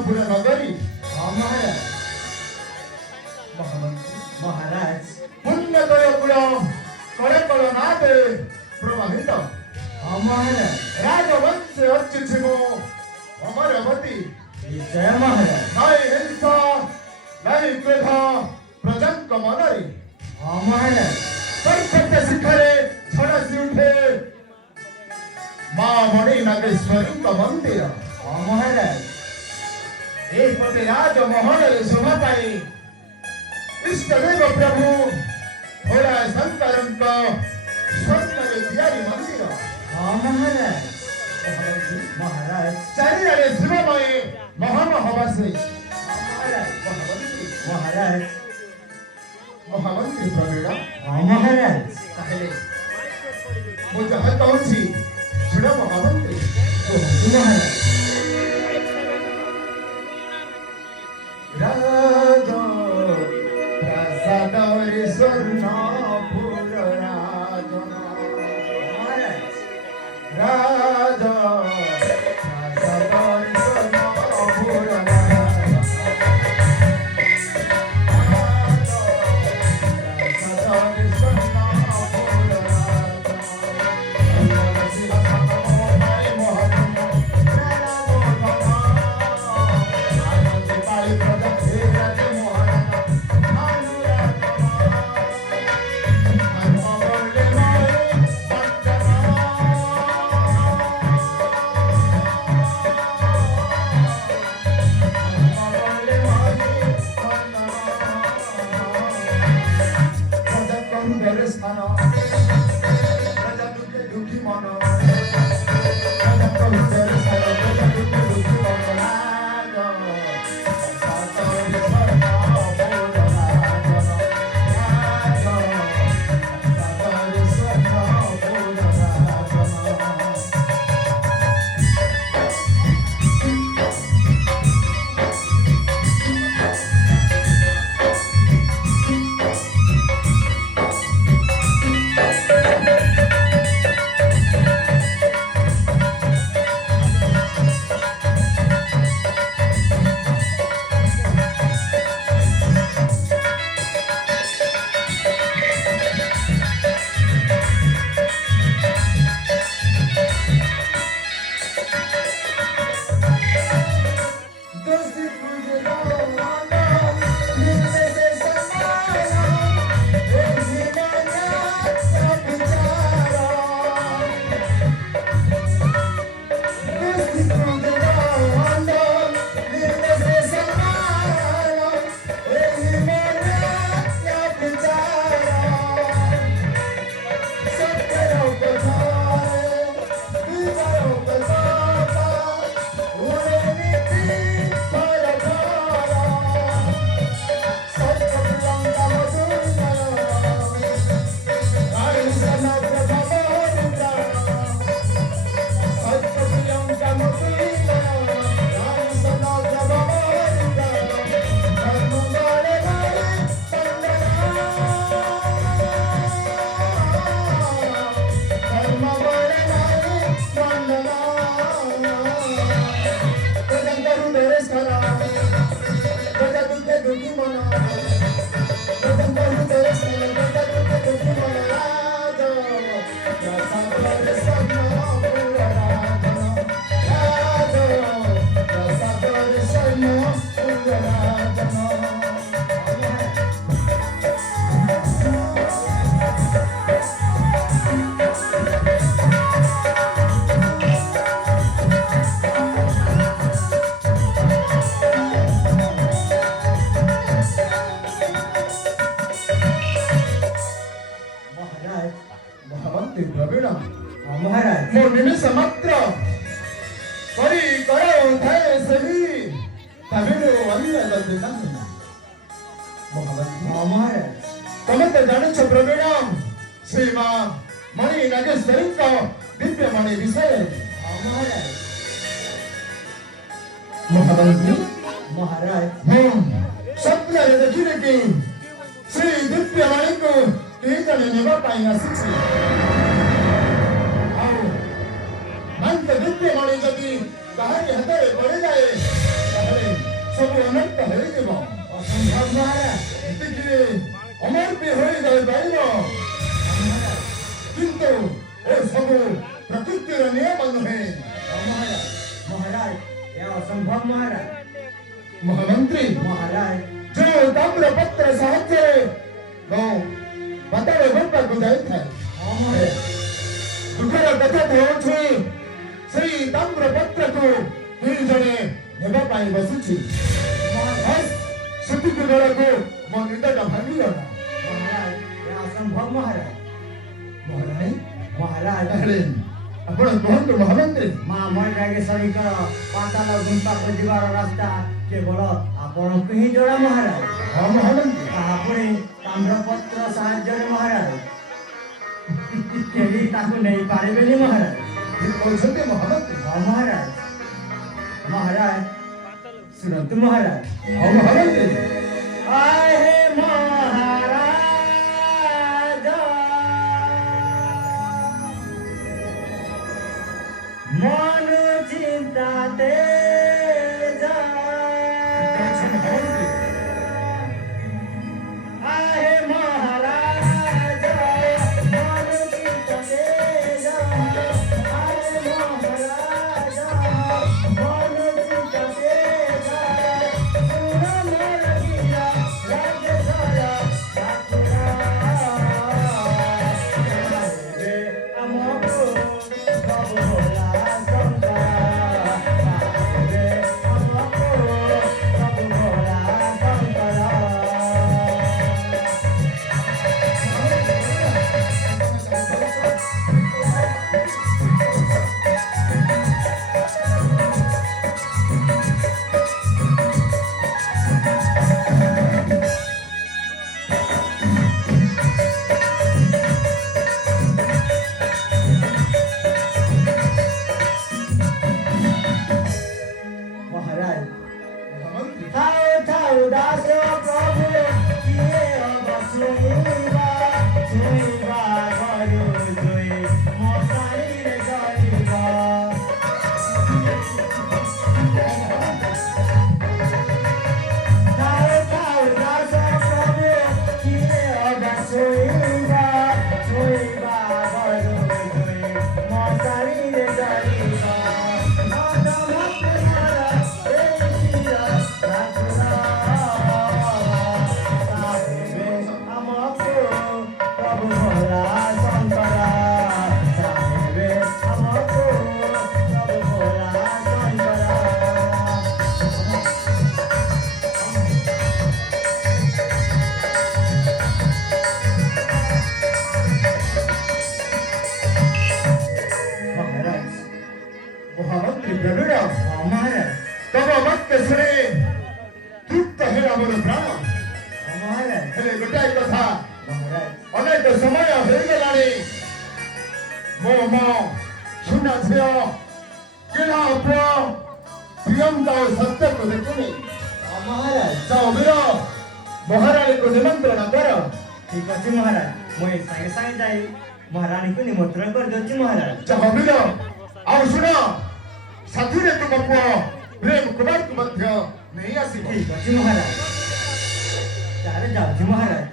हस्तिनापुर नगरी महाराज महाराज पुण्यदय गुण कड़कल नादे प्रवाहित महाराज राजवंश अर्चिथिमो अमरवती जय महाराज नाई हिंसा नाई क्रोध प्रजंक मनरे महाराज परफेक्ट शिखरे छड़सी उठे मां मणि नागेश्वरी का मंदिर महाराज एपटे राजमहल शोभा पाई इष्टदेव प्रभु भोला शंकर स्वर्ण तियारी मंदिर महाराज महाराज चारिआडे शिवमय महामहवासी महाराज महामंत्री प्रवीण महाराज कहले मु जहाँ कहूँ शुण महामंत्री महाराज राज प्रसाद स्वर्ण पुर राजन राज प्रसाद स्वर्ण पुर महाराज मो निमिष मात्र करी करो थे सही तबिनु अन्य गति नहीं महाराज तमे तो जाने छ प्रवीण श्री मां मणि नागेश्वरी का दिव्य मणि विषय महाराज महामंत्री महाराज स्वप्न देखिले कि श्री दिव्य मणि को केही जने नेबा पाई आसी दिव्य मणि जदि कहा के हाथ में पड़ जाए ଅନର୍ଥ ହୋଇଯିବ। ଅସମ୍ଭବ ମହାରାଜ। ଏତିକିରେ ଅମର ବି ହୋଇଯାଇପାରିବ। ମହାରାଜ କିନ୍ତୁ ଏସବୁ ପ୍ରକୃତିର ନିୟମ ନୁହେଁ। ମହାରାଜ ମହାରାଜ ଏହା ଅସମ୍ଭବ ମହାରାଜ। ମହାମନ୍ତ୍ରୀ ମହାରାଜ ଯେଉଁ ତାମ୍ରପତ୍ର ସାହାଯ୍ୟରେ ପାତାଳ ଗଣ୍ଡାକୁ ଯାଇଥାଏ, ମହାରାଜ ଦୁଃଖର କଥା ହେଉଛି ସେଇ ତାମ୍ରପତ୍ରକୁ କେହି ଜଣେ ନେବା ପାଇଁ ବସୁଛି। ସେତିକି ବେଳକୁ ମୋ ନିଦଟା ଭାଙ୍ଗିଗଲା। ମହାରାଜ ଏହା ଅସମ୍ଭବ ମହାରାଜ। ମହାରାଣୀ ମହାରାଜ ତାହେଲେ ଆପଣ କୁହନ୍ତୁ ମହାମନ୍ତ୍ରୀ। ମା ମୈତ୍ରାଗେଶ୍ୱରୀଙ୍କର ପାତାଳ ଗୁମ୍ଫାକୁ ଯିବାର ରାସ୍ତା କେବଳ ଆପଣଙ୍କୁ ହିଁ ଜଣା ମହାରାଜ। ହଁ ମହାମନ୍ତ୍ରୀ। ତାହା ପୁଣି ତାମ୍ରପତ୍ର ସାହାଯ୍ୟରେ ମହାରାଜ। କେହି ତାକୁ ନେଇପାରିବେନି ମହାରାଜ। ଠିକ୍ କହୁଛନ୍ତି ମହାମନ୍ତ୍ରୀ। ହଁ ମହାରାଜ। ମହାରାଜ ଶୁଣନ୍ତୁ ମହାରାଜ। ହଁ ମହାମନ୍ତ୍ରୀ। ଆଏ ହେ ମହାରାଜ ମନ ଚିନ୍ତାତେ আহে মহারাজ মন চিন্তাতে আহে মহারাজ মন চিন্তাতে পুরো মর গিয়া রাজে সারা ঠাকুরা রে আমকো কব ভোলা শঙ্কর রে আমকো কব ভোলা শঙ্কর মহারাজ মহামନ୍ତ୍ରୀ। ଥାଉ ଥାଉ ଦାସ ପ୍ରଭୁ କିଏ ଅବ ଶୁଣିବା ଶୁଣିବା ଘରୁ ଦୁଇ ମଶାଣିରେ ଜଳିବା ଥାଉ ଥାଉ ଦାସ ପ୍ରଭୁ କିଏ ଅବ ଶୁଣିବା ଶୁଣିବା ଘରୁ ଦୁଇ ମଶାଣିରେ ଜଳିବା ମହାମନ୍ତ୍ରୀ ପ୍ରବୀଣ, মহারাজ ତମ ବାକ୍ୟ ଶୁଣି ତୃପ୍ତ ହେଲା ମୋର ପ୍ରାଣ। মহারাজ ହେଲେ ଗୋଟାଏ କଥା, মহারাজ ଅନେକ ସମୟ ହୋଇଗଲାଣି ମୋ ସୁନା ଝିଅ କିଣା ପୁଅ ପ୍ରିୟଙ୍କା ଓ ସତ୍ୟକୁ ଦେଖୁନି। মহারাজ ଯାଅ ବୀର ମହାରାଣୀକୁ ନିମନ୍ତ୍ରଣ କର। ঠিক আছে মহারাজ মুই সাଙ୍ଗେ সাଙ୍ଗେ যাই মহারানীকে নিমন্ত্রণ করে দেছি মহারাজ। ଯାଅ ବୀର। ଆଉ ଶୁଣ, ସାଥିରେ ତୁମ ପୁଅ ପ୍ରେମ କୁମାରକୁ ମଧ୍ୟ ନେଇ ଆସିବ। ঠিক আছে মহারাজ। তাহলে যাচ্ছি মহারাজ।